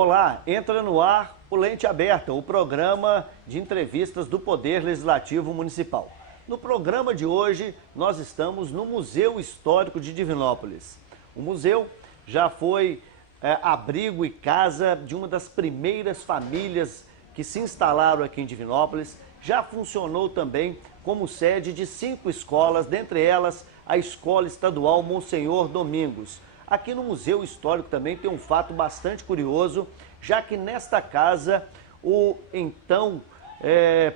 Olá, entra no ar o Lente Aberta, o programa de entrevistas do Poder Legislativo Municipal. No programa de hoje, nós estamos no Museu Histórico de Divinópolis. O museu já foi abrigo e casa de uma das primeiras famílias que se instalaram aqui em Divinópolis. Já funcionou também como sede de 5 escolas, dentre elas a Escola Estadual Monsenhor Domingos. Aqui no Museu Histórico também tem um fato bastante curioso, já que nesta casa o então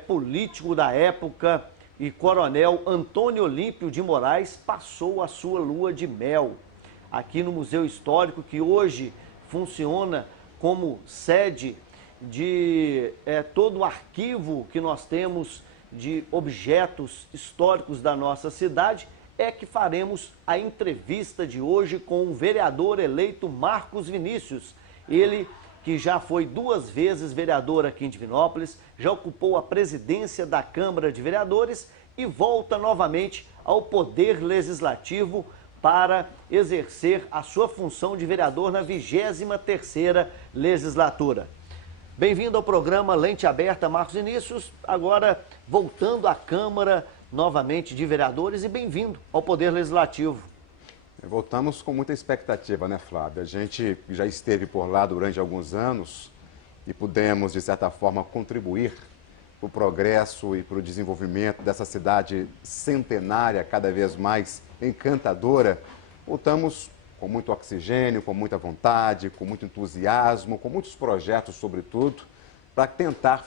político da época e coronel Antônio Olímpio de Moraes passou a sua lua de mel. Aqui no Museu Histórico, que hoje funciona como sede de todo o arquivo que nós temos de objetos históricos da nossa cidade, é que faremos a entrevista de hoje com o vereador eleito Marcos Vinícius. Ele que já foi 2 vezes vereador aqui em Divinópolis, já ocupou a presidência da Câmara de Vereadores e volta novamente ao Poder Legislativo para exercer a sua função de vereador na 23ª legislatura. Bem-vindo ao programa Lente Aberta, Marcos Vinícius, agora voltando à Câmara novamente de Vereadores e bem-vindo ao Poder Legislativo. Voltamos com muita expectativa, né, Flávio? A gente já esteve por lá durante alguns anos e pudemos, de certa forma, contribuir para o progresso e para o desenvolvimento dessa cidade centenária, cada vez mais encantadora. Voltamos com muito oxigênio, com muita vontade, com muito entusiasmo, com muitos projetos, sobretudo, para tentar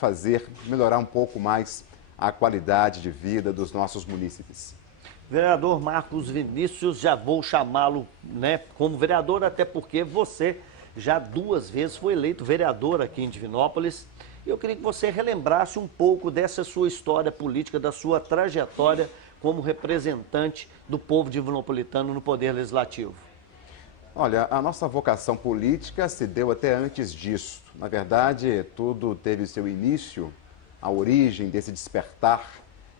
melhorar um pouco mais a qualidade de vida dos nossos munícipes. Vereador Marcos Vinícius, já vou chamá-lo como vereador, até porque você já 2 vezes foi eleito vereador aqui em Divinópolis. Eu queria que você relembrasse um pouco dessa sua história política, da sua trajetória como representante do povo divinopolitano no Poder Legislativo. Olha, a nossa vocação política se deu até antes disso. Na verdade, tudo teve seu início, a origem desse despertar.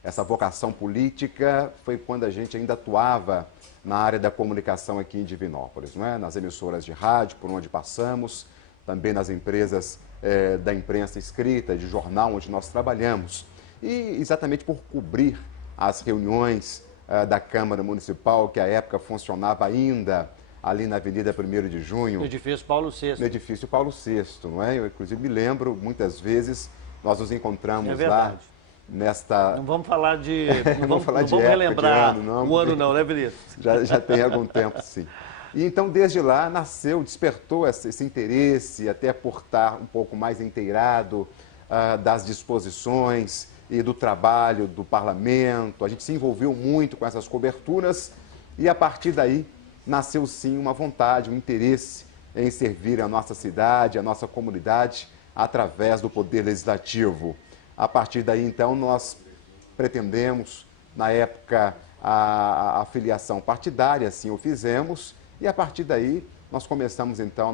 Essa vocação política foi quando a gente ainda atuava na área da comunicação aqui em Divinópolis, não é? Nas emissoras de rádio por onde passamos, também nas empresas da imprensa escrita, de jornal onde nós trabalhamos. E exatamente por cobrir as reuniões da Câmara Municipal, que à época funcionava ainda ali na Avenida 1º de Junho. No edifício Paulo VI. No edifício Paulo VI, não é? Eu, inclusive, me lembro, muitas vezes, nós nos encontramos lá nesta... Não vamos falar de... Não vamos relembrar o ano não, né, Vinícius? Já tem algum tempo, sim. E então, desde lá, despertou esse interesse, até por estar um pouco mais inteirado das disposições e do trabalho do parlamento. A gente se envolveu muito com essas coberturas e, a partir daí, nasceu, sim, uma vontade, um interesse em servir a nossa cidade, a nossa comunidade, através do Poder Legislativo. A partir daí, então, nós pretendemos, na época, a filiação partidária, assim o fizemos, e a partir daí nós começamos, então, a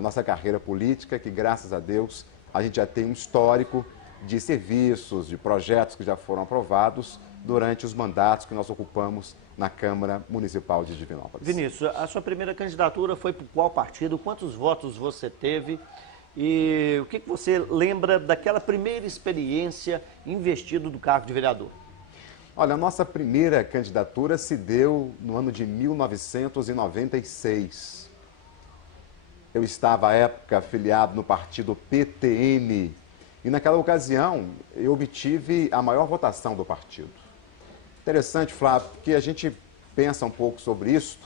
nossa carreira política, que, graças a Deus, a gente já tem um histórico de serviços, de projetos que já foram aprovados durante os mandatos que nós ocupamos na Câmara Municipal de Divinópolis. Vinícius, a sua primeira candidatura foi por qual partido? Quantos votos você teve? E o que você lembra daquela primeira experiência investido do cargo de vereador? Olha, a nossa primeira candidatura se deu no ano de 1996. Eu estava, à época, afiliado no partido PTN e, naquela ocasião, eu obtive a maior votação do partido. Interessante, Flávio, porque a gente pensa um pouco sobre isso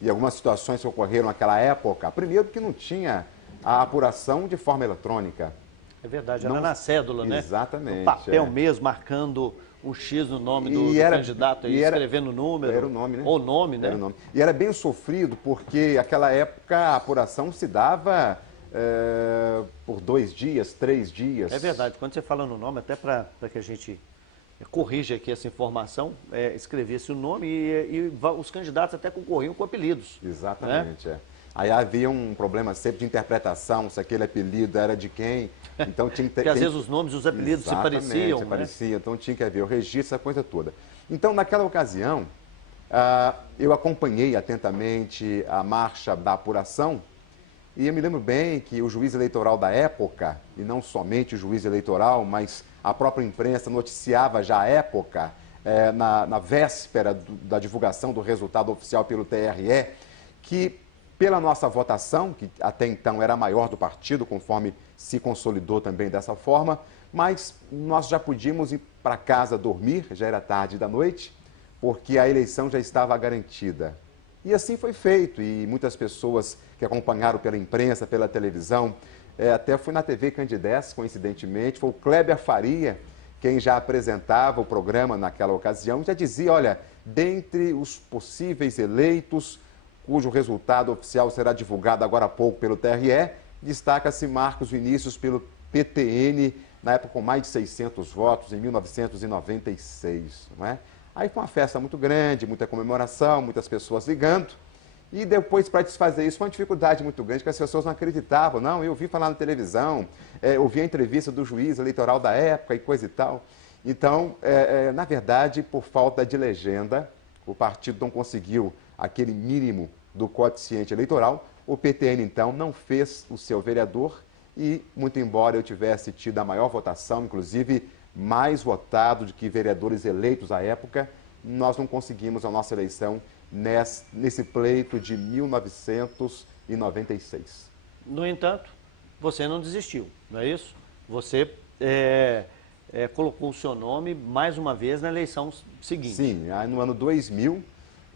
e algumas situações que ocorreram naquela época. Primeiro, que não tinha a apuração de forma eletrônica. É verdade, era na cédula, né? Exatamente. No papel mesmo, marcando um X no nome do candidato, aí, escrevendo o número. Era o nome, né? Ou nome, né? Era o nome. E era bem sofrido, porque naquela época a apuração se dava por 2 dias, 3 dias. É verdade, quando você fala no nome, até para que a gente corrija aqui essa informação, escrevia-se o nome e os candidatos até concorriam com apelidos. Exatamente, Aí havia um problema sempre de interpretação, se aquele apelido era de quem. Então tinha que ter. Porque às vezes os nomes e os apelidos se pareciam. Então tinha que haver o registro, essa coisa toda. Então, naquela ocasião, eu acompanhei atentamente a marcha da apuração E eu me lembro bem que o juiz eleitoral da época, e não somente o juiz eleitoral, mas a própria imprensa noticiava já à época, na véspera da divulgação do resultado oficial pelo TRE, que pela nossa votação, que até então era a maior do partido, conforme se consolidou também dessa forma, mas nós já podíamos ir para casa dormir, já era tarde da noite, porque a eleição já estava garantida. E assim foi feito, e muitas pessoas que acompanharam pela imprensa, pela televisão, até fui na TV Candidez, coincidentemente, foi o Kleber Faria, quem já apresentava o programa naquela ocasião, já dizia, olha, dentre os possíveis eleitos, cujo resultado oficial será divulgado agora há pouco pelo TRE, destaca-se Marcos Vinícius pelo PTN, na época com mais de 600 votos, em 1996, não é? Aí foi uma festa muito grande, muita comemoração, muitas pessoas ligando. E depois, para desfazer isso, foi uma dificuldade muito grande, que as pessoas não acreditavam. Não, eu ouvi falar na televisão, ouvi a entrevista do juiz eleitoral da época e coisa e tal. Então, na verdade, por falta de legenda, o partido não conseguiu aquele mínimo do quociente eleitoral. O PTN, então, não fez o seu vereador e, muito embora eu tivesse tido a maior votação, inclusive mais votado do que vereadores eleitos à época, nós não conseguimos a nossa eleição nesse pleito de 1996. No entanto, você não desistiu, não é isso? Você colocou o seu nome mais uma vez na eleição seguinte. Sim, aí no ano 2000,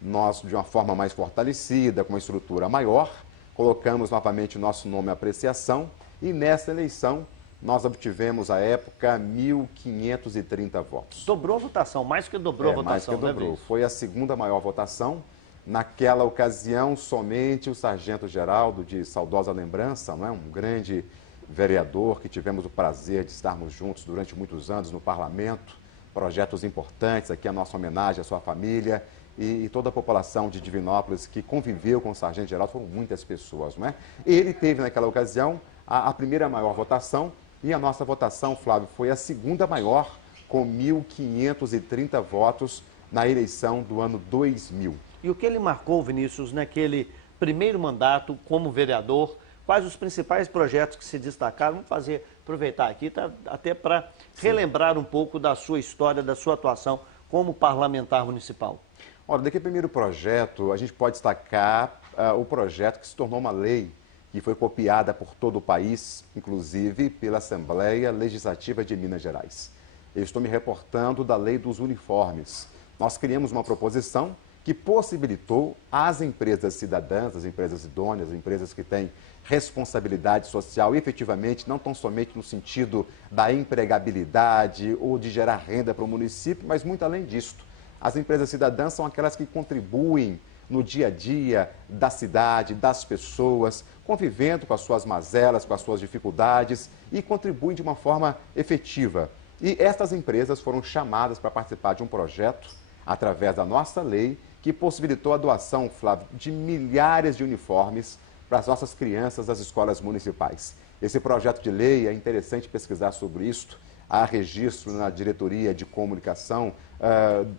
nós, de uma forma mais fortalecida, com uma estrutura maior, colocamos novamente o nosso nome à apreciação e nessa eleição nós obtivemos, à época, 1.530 votos. Dobrou a votação, mais que dobrou a votação, mais que dobrou. Né, foi a segunda maior votação. Naquela ocasião, somente o Sargento Geraldo, de saudosa lembrança, não é? Um grande vereador que tivemos o prazer de estarmos juntos durante muitos anos no parlamento, projetos importantes, aqui a nossa homenagem à sua família e toda a população de Divinópolis que conviveu com o Sargento Geraldo, foram muitas pessoas, não é? Ele teve naquela ocasião a primeira maior votação e a nossa votação, Flávio, foi a segunda maior, com 1.530 votos na eleição do ano 2000. E o que ele marcou, Vinícius, naquele primeiro mandato como vereador? Quais os principais projetos que se destacaram? Vamos aproveitar aqui até para relembrar um pouco da sua história, da sua atuação como parlamentar municipal. Olha, daquele primeiro projeto, a gente pode destacar o projeto que se tornou uma lei, que foi copiada por todo o país, inclusive pela Assembleia Legislativa de Minas Gerais. Eu estou me reportando da Lei dos Uniformes. Nós criamos uma proposição que possibilitou às empresas cidadãs, às empresas idôneas, às empresas que têm responsabilidade social, efetivamente, não tão somente no sentido da empregabilidade ou de gerar renda para o município, mas muito além disso. As empresas cidadãs são aquelas que contribuem no dia a dia da cidade, das pessoas, convivendo com as suas mazelas, com as suas dificuldades e contribuem de uma forma efetiva. E estas empresas foram chamadas para participar de um projeto, através da nossa lei, que possibilitou a doação, Flávio, de milhares de uniformes para as nossas crianças das escolas municipais. Esse projeto de lei, é interessante pesquisar sobre isso. Há registro na diretoria de comunicação,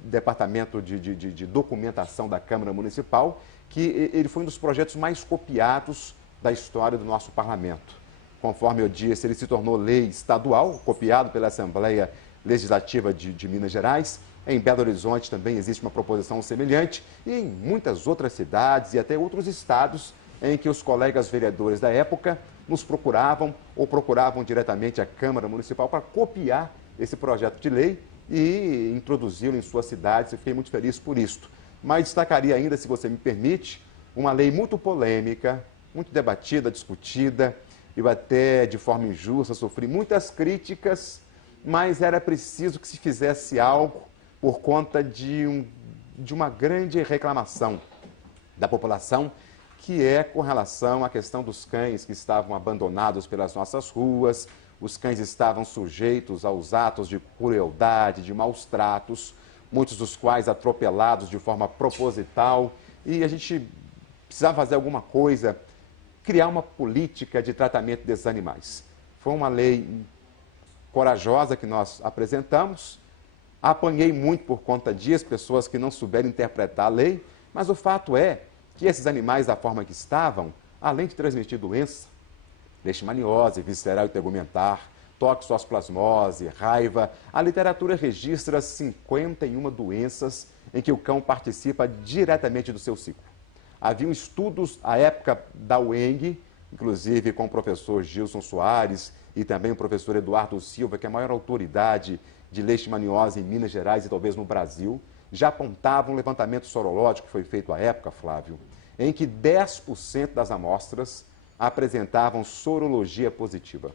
departamento de documentação da Câmara Municipal, que ele foi um dos projetos mais copiados da história do nosso parlamento. Conforme eu disse, ele se tornou lei estadual, copiado pela Assembleia Legislativa de Minas Gerais. Em Belo Horizonte também existe uma proposição semelhante e em muitas outras cidades e até outros estados em que os colegas vereadores da época nos procuravam ou procuravam diretamente a Câmara Municipal para copiar esse projeto de lei e introduzi-lo em suas cidades e fiquei muito feliz por isso. Mas destacaria ainda, se você me permite, uma lei muito polêmica, muito debatida, discutida, eu até de forma injusta sofri muitas críticas, mas era preciso que se fizesse algo por conta de uma grande reclamação da população, que é com relação à questão dos cães que estavam abandonados pelas nossas ruas. Os cães estavam sujeitos aos atos de crueldade, de maus tratos, muitos dos quais atropelados de forma proposital, e a gente precisava fazer alguma coisa, criar uma política de tratamento desses animais. Foi uma lei corajosa que nós apresentamos. Apanhei muito por conta disso, pessoas que não souberam interpretar a lei, mas o fato é que esses animais, da forma que estavam, além de transmitir doença, leishmaniose, visceral e tegumentar, toxoplasmose, raiva, a literatura registra 51 doenças em que o cão participa diretamente do seu ciclo. Haviam estudos à época da UENG, inclusive com o professor Gilson Soares e também o professor Eduardo Silva, que é a maior autoridade de leishmaniose em Minas Gerais e talvez no Brasil, já apontavam um levantamento sorológico que foi feito à época, Flávio, em que 10% das amostras apresentavam sorologia positiva.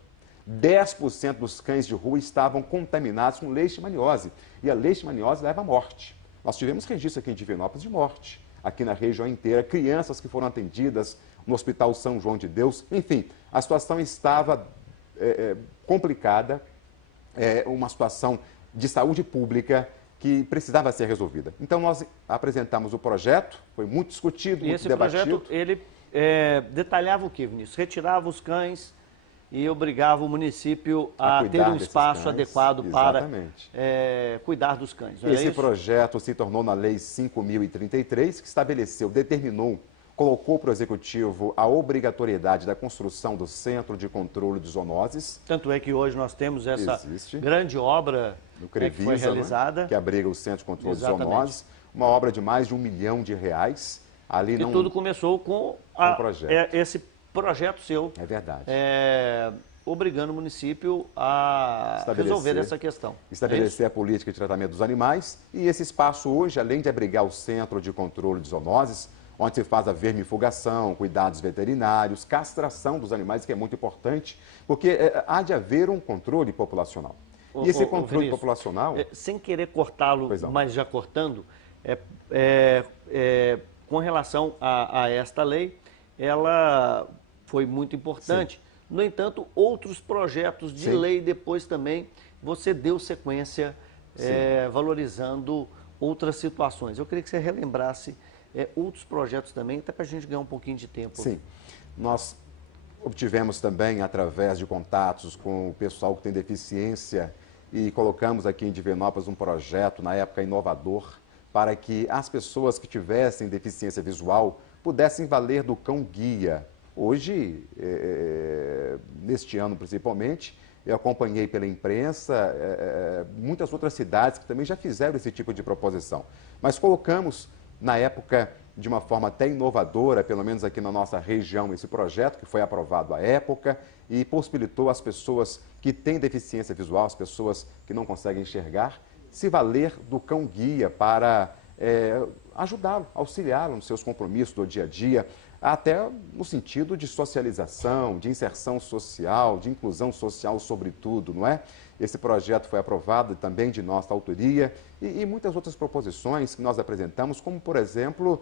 10% dos cães de rua estavam contaminados com leishmaniose. E a leishmaniose leva à morte. Nós tivemos registro aqui em Divinópolis de morte, aqui na região inteira, crianças que foram atendidas no Hospital São João de Deus. Enfim, a situação estava complicada, uma situação de saúde pública que precisava ser resolvida. Então, nós apresentamos o projeto, foi muito discutido, muito debatido. E esse projeto, ele detalhava o quê, Vinícius? Retirava os cães e obrigava o município a ter um espaço adequado para cuidar dos cães. Esse projeto se tornou na Lei 5.033, que estabeleceu, determinou, colocou para o Executivo a obrigatoriedade da construção do Centro de Controle de Zoonoses. Tanto é que hoje nós temos essa grande obra no Crevisa, que foi realizada. Que abriga o Centro de Controle de Zoonoses, uma obra de mais de R$1 milhão. Ali e tudo começou com esse projeto seu. É verdade. Obrigando o município a resolver essa questão. Estabelecer a política de tratamento dos animais. E esse espaço hoje, além de abrigar o Centro de Controle de Zoonoses, onde se faz a vermifugação, cuidados veterinários, castração dos animais, que é muito importante, porque há de haver um controle populacional. E esse controle populacional... sem querer cortá-lo, mas já cortando, com relação a esta lei, ela foi muito importante. Sim. No entanto, outros projetos de lei depois também, você deu sequência valorizando outras situações. Eu queria que você relembrasse outros projetos também, até para a gente ganhar um pouquinho de tempo. Sim, nós obtivemos também, através de contatos com o pessoal que tem deficiência, e colocamos aqui em Divinópolis um projeto, na época inovador, para que as pessoas que tivessem deficiência visual pudessem valer do cão-guia. Hoje, neste ano principalmente, eu acompanhei pela imprensa muitas outras cidades que também já fizeram esse tipo de proposição. Mas colocamos, na época, de uma forma até inovadora, pelo menos aqui na nossa região, esse projeto que foi aprovado à época e possibilitou às pessoas que têm deficiência visual, as pessoas que não conseguem enxergar, se valer do cão-guia para ajudá-lo, auxiliá-lo nos seus compromissos do dia a dia, até no sentido de socialização, de inserção social, de inclusão social, sobretudo, não é? Esse projeto foi aprovado também de nossa autoria e muitas outras proposições que nós apresentamos, como, por exemplo,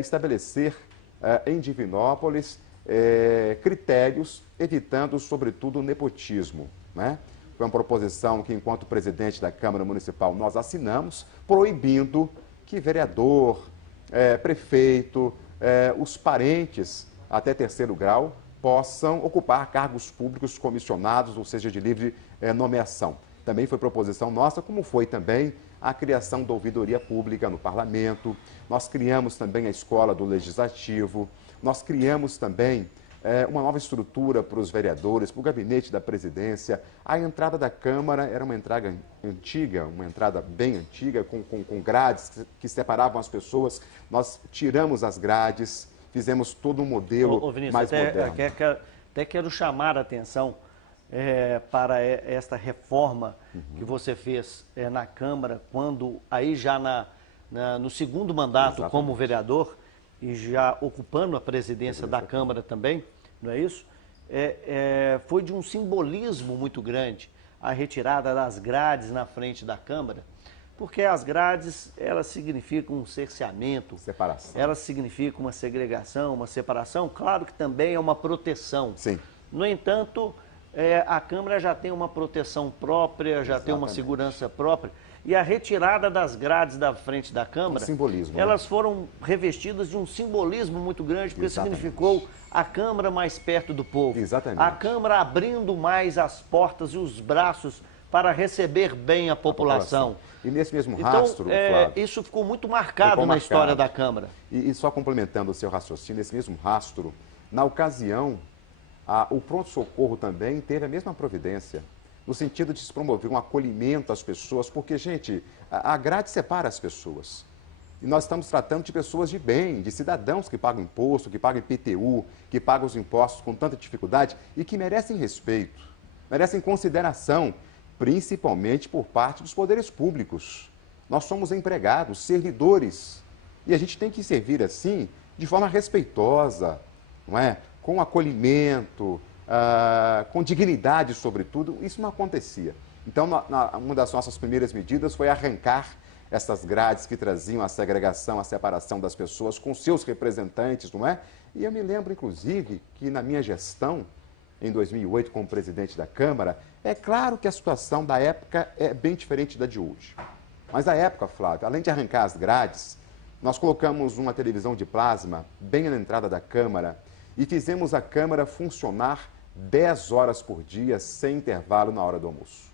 estabelecer em Divinópolis critérios evitando, sobretudo, o nepotismo, né? Foi uma proposição que, enquanto presidente da Câmara Municipal, nós assinamos, proibindo que vereador, prefeito, os parentes até terceiro grau possam ocupar cargos públicos comissionados, ou seja, de livre nomeação. Também foi proposição nossa, como foi também a criação da ouvidoria pública no parlamento. Nós criamos também a escola do legislativo, nós criamos também uma nova estrutura para os vereadores, para o gabinete da presidência. A entrada da Câmara era uma entrada antiga, uma entrada bem antiga, com grades que separavam as pessoas. Nós tiramos as grades, fizemos todo um modelo Vinícius, mais moderno. Até quero chamar a atenção para esta reforma que você fez na Câmara, quando aí já no segundo mandato como vereador e já ocupando a presidência da Câmara também, não é isso? Foi de um simbolismo muito grande a retirada das grades na frente da Câmara, porque as grades, elas significam um cerceamento, separação. Elas significam uma segregação, uma separação, claro que também é uma proteção. Sim. No entanto, a Câmara já tem uma proteção própria, já tem uma segurança própria, e a retirada das grades da frente da Câmara, simbolismo, elas foram revestidas de um simbolismo muito grande, porque significou a Câmara mais perto do povo. Exatamente. A Câmara abrindo mais as portas e os braços para receber bem a população. E nesse mesmo rastro, Flávio, isso ficou muito marcado na história da Câmara. E só complementando o seu raciocínio, nesse mesmo rastro, Na ocasião, o pronto-socorro também teve a mesma providência, no sentido de se promover um acolhimento às pessoas, porque, gente, a grade separa as pessoas. E nós estamos tratando de pessoas de bem, de cidadãos que pagam imposto, que pagam IPTU, que pagam os impostos com tanta dificuldade e que merecem respeito, merecem consideração, principalmente por parte dos poderes públicos. Nós somos empregados, servidores, e a gente tem que servir assim, de forma respeitosa, não é? Com acolhimento, com dignidade, sobretudo. Isso não acontecia. Então, uma das nossas primeiras medidas foi arrancar essas grades que traziam a segregação, a separação das pessoas com seus representantes, não é? E eu me lembro, inclusive, que na minha gestão, em 2008, como presidente da Câmara, é claro que a situação da época é bem diferente da de hoje. Mas na época, Flávio, além de arrancar as grades, nós colocamos uma televisão de plasma bem na entrada da Câmara e fizemos a Câmara funcionar 10 horas por dia, sem intervalo na hora do almoço.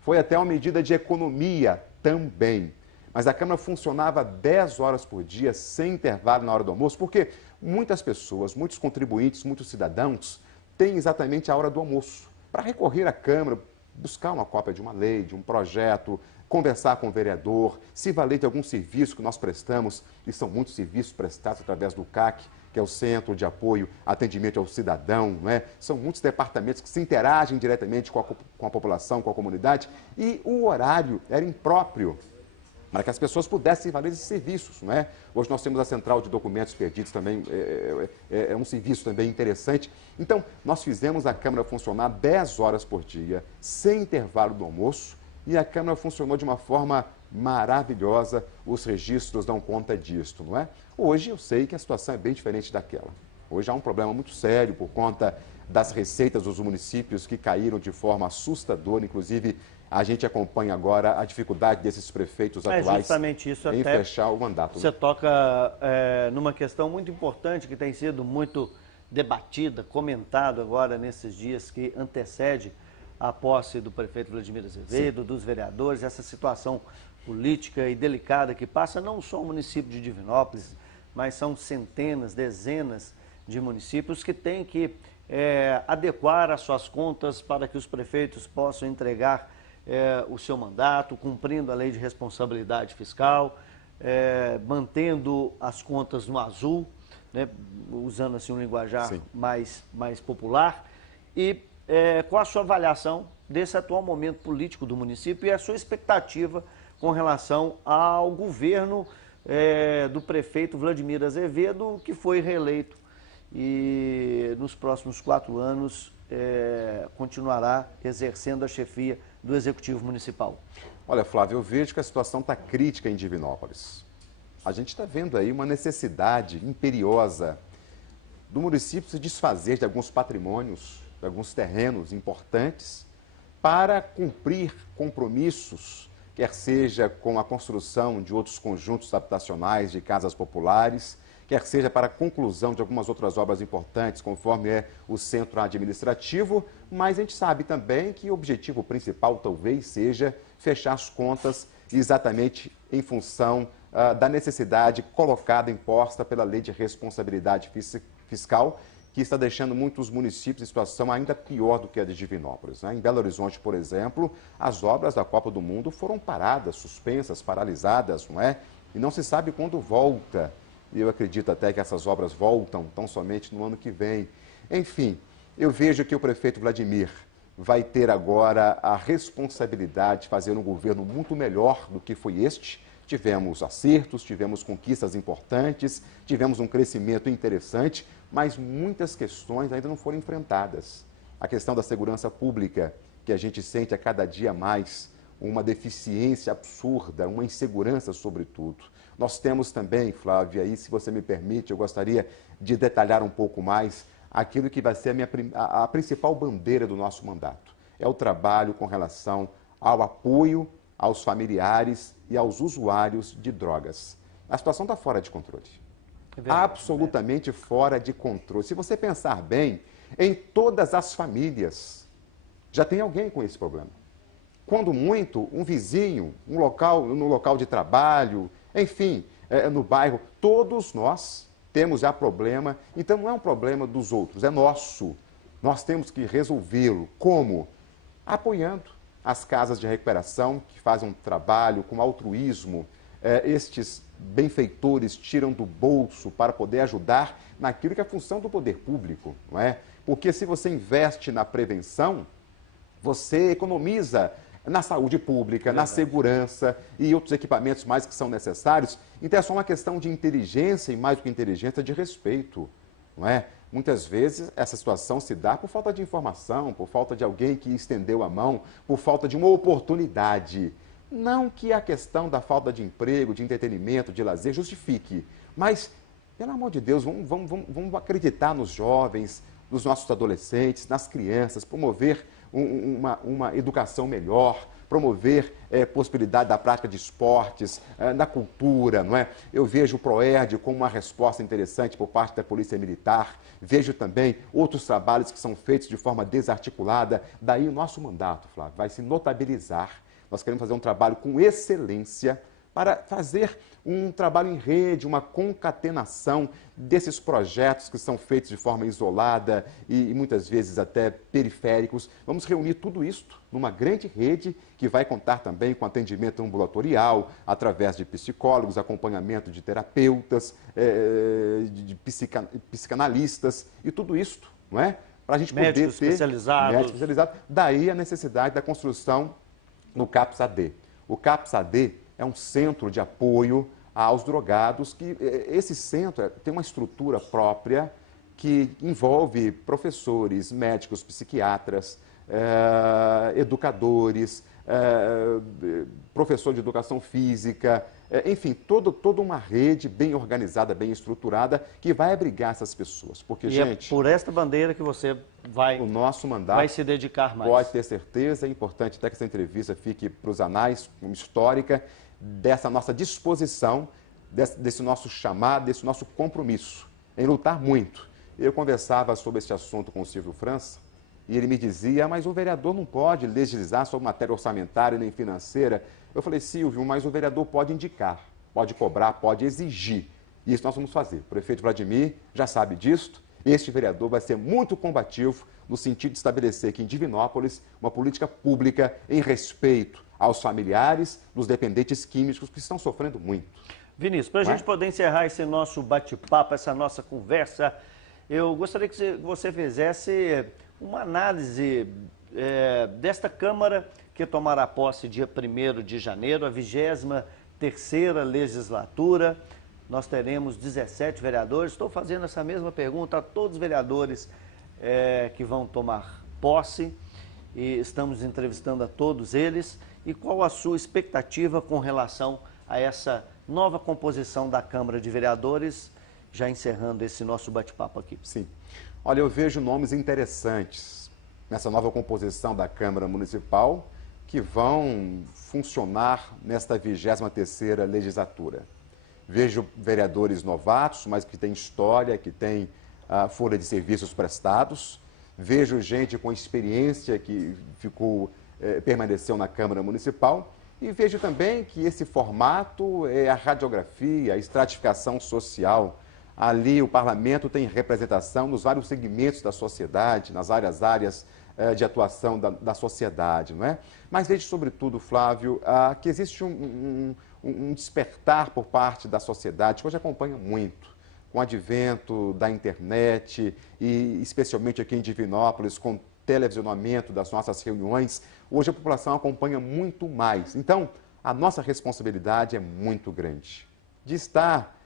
Foi até uma medida de economia também. Mas a Câmara funcionava 10 horas por dia, sem intervalo na hora do almoço, porque muitas pessoas, muitos contribuintes, muitos cidadãos têm exatamente a hora do almoço para recorrer à Câmara, buscar uma cópia de uma lei, de um projeto, conversar com o vereador, se valer de algum serviço que nós prestamos, e são muitos serviços prestados através do CAC, que é o Centro de Apoio Atendimento ao Cidadão, não é? São muitos departamentos que se interagem diretamente com a população, com a comunidade, e o horário era impróprio para que as pessoas pudessem valer esses serviços, não é? Hoje nós temos a Central de Documentos Perdidos também, é um serviço também interessante. Então, nós fizemos a Câmara funcionar 10 horas por dia, sem intervalo do almoço, e a Câmara funcionou de uma forma maravilhosa, os registros dão conta disto, não é? Hoje eu sei que a situação é bem diferente daquela. Hoje há um problema muito sério por conta das receitas dos municípios que caíram de forma assustadora, inclusive a gente acompanha agora a dificuldade desses prefeitos atuais justamente isso, em até fechar o mandato. Você toca numa questão muito importante que tem sido muito debatida, comentado agora nesses dias que antecede a posse do prefeito Vladimir Azevedo, dos vereadores, essa situação política e delicada que passa não só o município de Divinópolis, mas são centenas, dezenas de municípios que têm que adequar as suas contas para que os prefeitos possam entregar o seu mandato, cumprindo a lei de responsabilidade fiscal, mantendo as contas no azul, né, usando assim um linguajar mais popular, e com a sua avaliação desse atual momento político do município e a sua expectativa com relação ao governo do prefeito Vladimir Azevedo, que foi reeleito e nos próximos 4 anos continuará exercendo a chefia do Executivo Municipal. Olha, Flávio, eu vejo que a situação está crítica em Divinópolis. A gente está vendo aí uma necessidade imperiosa do município se desfazer de alguns patrimônios, de alguns terrenos importantes, para cumprir compromissos, quer seja com a construção de outros conjuntos habitacionais de casas populares, quer seja para a conclusão de algumas outras obras importantes, conforme é o centro administrativo, mas a gente sabe também que o objetivo principal talvez seja fechar as contas exatamente em função da necessidade colocada, imposta pela Lei de Responsabilidade Fiscal, que está deixando muitos municípios em situação ainda pior do que a de Divinópolis, né? Em Belo Horizonte, por exemplo, as obras da Copa do Mundo foram paradas, suspensas, paralisadas, não é? E não se sabe quando volta. E eu acredito até que essas obras voltam tão somente no ano que vem. Enfim, eu vejo que o prefeito Vladimir vai ter agora a responsabilidade de fazer um governo muito melhor do que foi este. Tivemos acertos, tivemos conquistas importantes, tivemos um crescimento interessante, mas muitas questões ainda não foram enfrentadas. A questão da segurança pública, que a gente sente a cada dia mais uma deficiência absurda, uma insegurança sobretudo. Nós temos também, Flávio, aí, se você me permite, eu gostaria de detalhar um pouco mais aquilo que vai ser a principal bandeira do nosso mandato. É o trabalho com relação ao apoio aos familiares e aos usuários de drogas. A situação está fora de controle. Absolutamente fora de controle. Se você pensar bem, em todas as famílias já tem alguém com esse problema. Quando muito, um vizinho, no local de trabalho, enfim, no bairro, todos nós temos já problema. Então, não é um problema dos outros, é nosso. Nós temos que resolvê-lo. Como? Apoiando as casas de recuperação, que fazem um trabalho com altruísmo. Estes benfeitores tiram do bolso para poder ajudar naquilo que é a função do poder público, não é? Porque se você investe na prevenção, você economiza na saúde pública, na segurança e outros equipamentos mais que são necessários. Então é só uma questão de inteligência e, mais do que inteligência, de respeito, não é? Muitas vezes essa situação se dá por falta de informação, por falta de alguém que estendeu a mão, por falta de uma oportunidade. Não que a questão da falta de emprego, de entretenimento, de lazer justifique, mas, pelo amor de Deus, vamos acreditar nos jovens, nos nossos adolescentes, nas crianças, promover uma educação melhor, promover possibilidade da prática de esportes, da cultura, não é? Eu vejo o PROERD como uma resposta interessante por parte da Polícia Militar, vejo também outros trabalhos que são feitos de forma desarticulada. Daí o nosso mandato, Flávio, vai se notabilizar. Nós queremos fazer um trabalho com excelência para fazer um trabalho em rede, uma concatenação desses projetos que são feitos de forma isolada e muitas vezes até periféricos. Vamos reunir tudo isto numa grande rede que vai contar também com atendimento ambulatorial, através de psicólogos, acompanhamento de terapeutas, de psicanalistas e tudo isto, não é? Para a gente poder ter médicos especializados. Daí a necessidade da construção no CAPS-AD. O CAPS-AD é um centro de apoio aos drogados, que esse centro tem uma estrutura própria que envolve professores, médicos, psiquiatras, educadores, professor de educação física, enfim, toda uma rede bem organizada, bem estruturada, que vai abrigar essas pessoas. Porque, gente, é por esta bandeira que você o nosso mandato vai se dedicar mais. Pode ter certeza, é importante até que essa entrevista fique para os anais, como histórica, dessa nossa disposição, desse nosso chamado, desse nosso compromisso em lutar muito. Eu conversava sobre esse assunto com o Silvio França e ele me dizia, mas o vereador não pode legislar sobre matéria orçamentária nem financeira. Eu falei, Silvio, mas o vereador pode indicar, pode cobrar, pode exigir. E isso nós vamos fazer. O prefeito Vladimir já sabe disto. Este vereador vai ser muito combativo no sentido de estabelecer aqui em Divinópolis uma política pública em respeito aos familiares dos dependentes químicos que estão sofrendo muito. Vinícius, para a gente poder encerrar esse nosso bate-papo, essa nossa conversa, eu gostaria que você fizesse uma análise desta Câmara que tomará posse dia 1º de janeiro, a 23ª legislatura. Nós teremos 17 vereadores. Estou fazendo essa mesma pergunta a todos os vereadores que vão tomar posse e estamos entrevistando a todos eles. E qual a sua expectativa com relação a essa nova composição da Câmara de Vereadores, já encerrando esse nosso bate-papo aqui? Sim. Olha, eu vejo nomes interessantes nessa nova composição da Câmara Municipal que vão funcionar nesta 23ª legislatura. Vejo vereadores novatos, mas que têm história, que têm folha de serviços prestados. Vejo gente com experiência que permaneceu na Câmara Municipal. E vejo também que esse formato é a radiografia, a estratificação social. Ali o parlamento tem representação nos vários segmentos da sociedade, nas várias áreas de atuação da sociedade, não é? Mas vejo, sobretudo, Flávio, que existe um despertar por parte da sociedade, que hoje acompanha muito, com o advento da internet e especialmente aqui em Divinópolis, com o televisionamento das nossas reuniões, hoje a população acompanha muito mais. Então, a nossa responsabilidade é muito grande de estar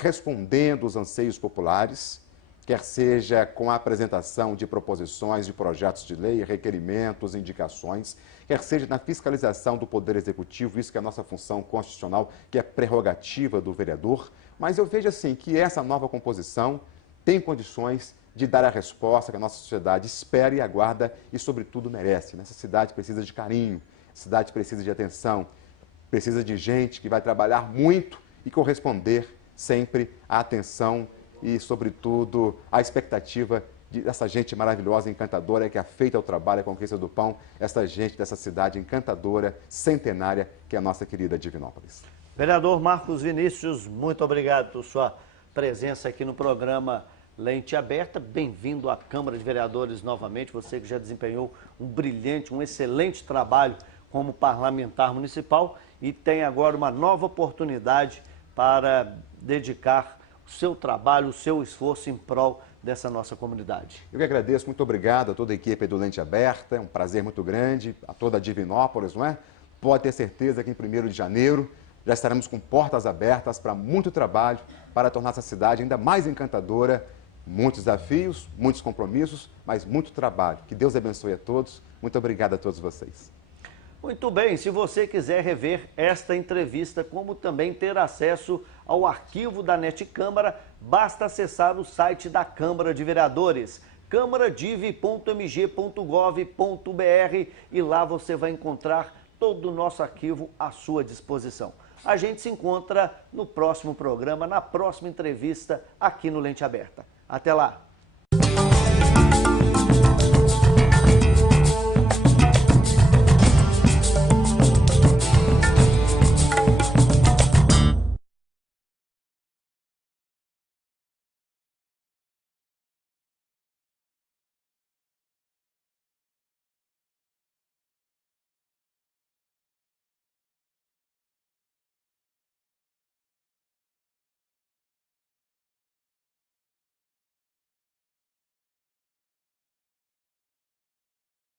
respondendo os anseios populares, quer seja com a apresentação de proposições, de projetos de lei, requerimentos, indicações, quer seja na fiscalização do Poder Executivo, isso que é a nossa função constitucional, que é prerrogativa do vereador. Mas eu vejo assim que essa nova composição tem condições de dar a resposta que a nossa sociedade espera e aguarda e, sobretudo, merece. Essa cidade precisa de carinho, a cidade precisa de atenção, precisa de gente que vai trabalhar muito e corresponder sempre à atenção e, sobretudo, à expectativa dessa gente maravilhosa, encantadora, que é feita ao trabalho, à conquista do pão, essa gente dessa cidade encantadora, centenária, que é a nossa querida Divinópolis. Vereador Marcos Vinícius, muito obrigado por sua presença aqui no programa Lente Aberta. Bem-vindo à Câmara de Vereadores novamente, você que já desempenhou um excelente trabalho como parlamentar municipal e tem agora uma nova oportunidade para dedicar o seu trabalho, o seu esforço em prol dessa nossa comunidade. Eu que agradeço, muito obrigado a toda a equipe do Lente Aberta, é um prazer muito grande, a toda a Divinópolis, não é? Pode ter certeza que em 1º de janeiro já estaremos com portas abertas para muito trabalho, para tornar essa cidade ainda mais encantadora. Muitos desafios, muitos compromissos, mas muito trabalho. Que Deus abençoe a todos. Muito obrigado a todos vocês. Muito bem, se você quiser rever esta entrevista, como também ter acesso ao arquivo da NET Câmara, basta acessar o site da Câmara de Vereadores, câmaradiv.mg.gov.br, e lá você vai encontrar todo o nosso arquivo à sua disposição. A gente se encontra no próximo programa, na próxima entrevista aqui no Lente Aberta. Até lá!